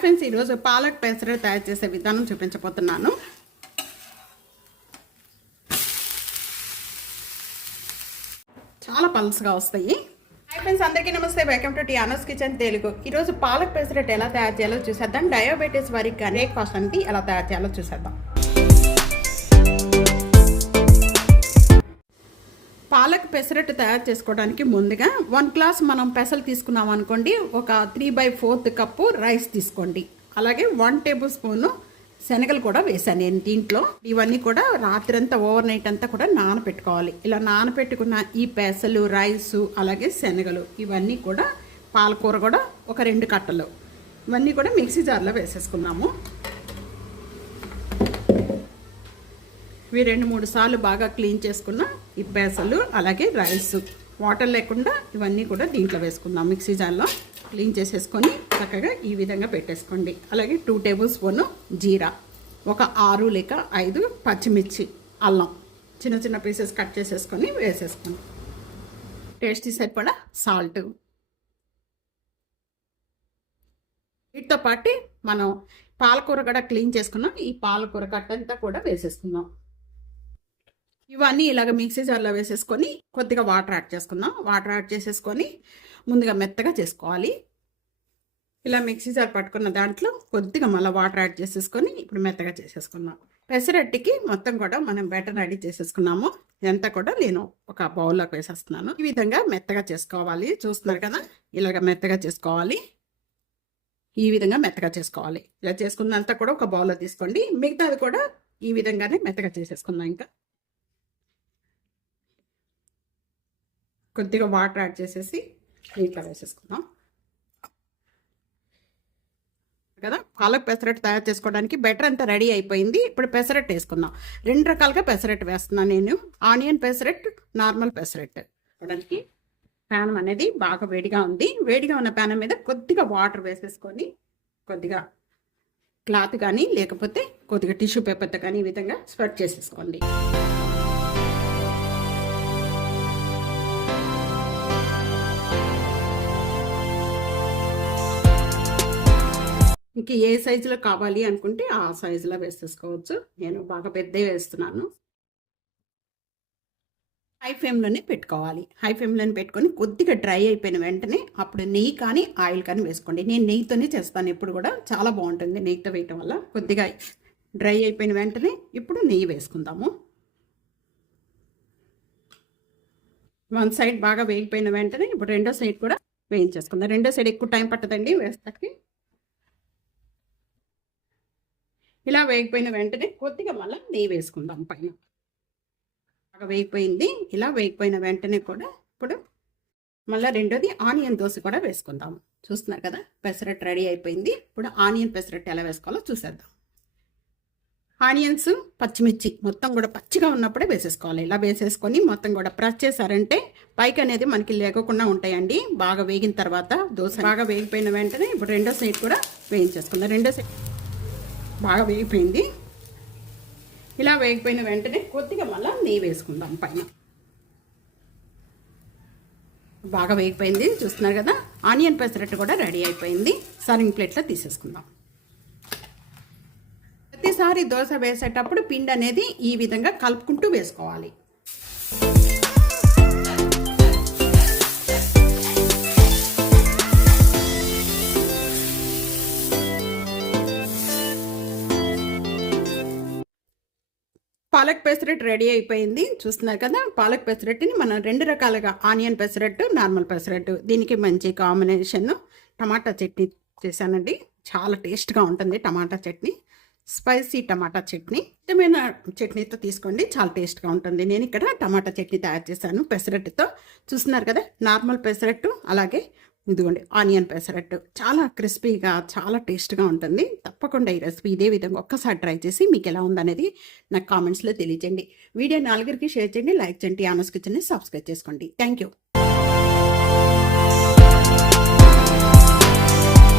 Friends ఈరోజు పాలక్ పెసర తయారు చేసే విధానం చూపించబోతున్నాను. చాలా పల్స్గా వస్తాయి. హాయ్ ఫ్రెండ్స్ అందరికీ నమస్తే. Welcome to Tiano's kitchen Telugu. ఈరోజు పాలక్ పెసరట్ ఎలా తయారు చేయాలో చూసేద్దాం. డయాబెటీస్ వారికి బ్రేక్ఫాస్ట్ అనేది ఎలా తయారు చేయాలో చూసేద్దాం. పాలక్ పెసరట్టు తయారు చేసుకోవడానికి ముందుగా వన్ గ్లాస్ మనం పెసలు తీసుకున్నాం అనుకోండి ఒక three by fourth cup rice తీసుకోండి. అలాగే వన్ టేబుల్ స్పూను శనగలు కూడా వేసాను నేను దీంట్లో. ఇవన్నీ కూడా రాత్రంతా ఓవర్ నైట్ అంతా కూడా నానపెట్టుకోవాలి. ఇలా నానపెట్టుకున్న ఈ పెసలు రైసు అలాగే శనగలు ఇవన్నీ కూడా పాలకూర కూడా ఒక రెండు కట్టలు. ఇవన్నీ కూడా మిక్సీ జార్లో వేసేసుకున్నాము. ఇవి రెండు మూడు సార్లు బాగా క్లీన్ చేసుకున్న ఈ పెసలు అలాగే రైస్. వాటర్ లేకుండా ఇవన్నీ కూడా దీంట్లో వేసుకుందాం మిక్సీ జార్లో. క్లీన్ చేసేసుకొని చక్కగా ఈ విధంగా పెట్టేసుకోండి. అలాగే టూ టేబుల్ స్పూన్ జీరా ఒక ఆరు లేక ఐదు పచ్చిమిర్చి అల్లం. చిన్న చిన్న పీసెస్ కట్ చేసేసుకొని వేసేసుకోండి టేస్టీ సరిపడా సాల్ట్. వీటితో పాటు మనం పాలకూర కూడా క్లీన్ చేసుకున్నాం. ఈ పాలకూర కట్టంతా కూడా వేసేసుకుందాం. ఇవన్నీ ఇలాగ మిక్సీ జార్లో వేసేసుకొని కొద్దిగా వాటర్ యాడ్ చేసుకుందాం. వాటర్ యాడ్ చేసేసుకొని ముందుగా మెత్తగా చేసుకోవాలి. ఇలా మిక్సీ జార్ పట్టుకున్న దాంట్లో కొద్దిగా మళ్ళీ వాటర్ యాడ్ చేసేసుకొని ఇప్పుడు మెత్తగా చేసేసుకుందాం. పెసరట్టికి మొత్తం కూడా మనం బెటర్ రెడీ చేసేసుకున్నాము. ఎంత కూడా నేను ఒక బౌల్లోకి వేసేస్తున్నాను. ఈ విధంగా మెత్తగా చేసుకోవాలి. చూస్తున్నారు కదా? ఇలాగ మెత్తగా చేసుకోవాలి. ఈ విధంగా మెత్తగా చేసుకోవాలి. ఇలా చేసుకున్నంత కూడా ఒక బౌల్లో తీసుకోండి. మిగతాది కూడా ఈ విధంగానే మెత్తగా చేసేసుకుందాం ఇంకా. కొద్దిగా వాటర్ యాడ్ చేసేసి నీటిలో వేసేసుకుందాం. కదా? పాలక్ పెసరట్టు తయారు చేసుకోవడానికి బెటర్ అంతా రెడీ అయిపోయింది. ఇప్పుడు పెసరట్టు వేసుకుందాం. రెండు రకాలుగా పెసరట్టు వేస్తున్నాను నేను. Onion pesarattu normal pesarattu. చూడడానికి ప్యానం అనేది బాగా వేడిగా ఉంది. వేడిగా ఉన్న ప్యానం మీద కొద్దిగా వాటర్ వేసేసుకొని కొద్దిగా క్లాత్ కానీ లేకపోతే కొద్దిగా టిష్యూ పేపర్తో కానీ ఈ విధంగా స్ప్రెడ్ చేసేసుకోండి. ఇంక ఏ సైజులో కావాలి అనుకుంటే ఆ సైజులో వేసేసుకోవచ్చు. నేను బాగా పెద్దవి వేస్తున్నాను. హై ఫ్లేమ్లోనే పెట్టుకోవాలి. హై ఫ్లేమ్లోనే పెట్టుకొని కొద్దిగా డ్రై అయిపోయిన వెంటనే అప్పుడు నెయ్యి కానీ ఆయిల్ కానీ వేసుకోండి. నేను నెయ్యితోనే చేస్తాను ఇప్పుడు కూడా. చాలా బాగుంటుంది నెయ్యితో వేయటం వల్ల. కొద్దిగా డ్రై అయిపోయిన వెంటనే ఇప్పుడు నెయ్యి వేసుకుందాము. వన్ సైడ్ బాగా వేగిపోయిన వెంటనే ఇప్పుడు రెండో సైడ్ కూడా వేయించేసుకుందాం. రెండో సైడ్ ఎక్కువ టైం పట్టదండి వేస్తాకి. ఇలా వేగిపోయిన వెంటనే కొద్దిగా మళ్ళీ నెయ్యి వేసుకుందాం పైన. బాగా వేగిపోయింది. ఇలా వేగిపోయిన వెంటనే కూడా ఇప్పుడు మళ్ళీ రెండోది ఆనియన్ దోశ కూడా వేసుకుందాం. చూస్తున్నారు కదా? పెసరట్ రెడీ అయిపోయింది. ఇప్పుడు ఆనియన్ పెసరట్ ఎలా వేసుకోవాలో చూసేద్దాం. ఆనియన్స్ పచ్చిమిర్చి మొత్తం కూడా పచ్చిగా ఉన్నప్పుడే వేసేసుకోవాలి. ఇలా వేసేసుకొని మొత్తం కూడా ప్రెస్ చేశారంటే పైకి అనేది మనకి లేకుండా ఉంటాయండి. బాగా వేగిన తర్వాత దోశ బాగా వేగిపోయిన వెంటనే ఇప్పుడు రెండో సైడ్ కూడా వేయించేసుకుందాం. రెండో సైడ్ బాగా వేగిపోయింది. ఇలా వేగిపోయిన వెంటనే కొద్దిగా మళ్ళీ నెయ్యి వేసుకుందాం పైన. బాగా వేగిపోయింది చూస్తున్నారు కదా? ఆనియన్ పెసరట్టు కూడా రెడీ అయిపోయింది. సర్వింగ్ ప్లేట్లో తీసేసుకుందాం. ప్రతిసారి దోశ వేసేటప్పుడు పిండి అనేది ఈ విధంగా కలుపుకుంటూ వేసుకోవాలి. పాలక్ పెసరట్టు రెడీ అయిపోయింది. చూస్తున్నారు కదా పాలక్ పెసరెట్ని మనం రెండు రకాలుగా ఆనియన్ పెసరట్టు నార్మల్ పెసరట్టు. దీనికి మంచి కాంబినేషన్ టమాటా చట్నీ చేశానండి. చాలా టేస్ట్గా ఉంటుంది tomato chutney. Spicy tomato chutney. ఇష్టమైన చట్నీతో తీసుకోండి చాలా టేస్ట్గా ఉంటుంది. నేను ఇక్కడ టమాటా చట్నీ తయారు చేశాను పెసరట్టుతో. చూస్తున్నారు కదా నార్మల్ పెసరట్టు అలాగే ఇదిగోండి ఆనియన్ పెసరట్టు. చాలా క్రిస్పీగా చాలా టేస్ట్గా ఉంటుంది. తప్పకుండా ఈ రెసిపీ ఇదే విధంగా ఒక్కసారి ట్రై చేసి మీకు ఎలా ఉందనేది నాకు కామెంట్స్లో తెలియజేయండి. వీడియో నలుగురికి షేర్ చేయండి లైక్ చేయండి ఆనస్ కిచెన్ని సబ్స్క్రైబ్ చేసుకోండి. Thank you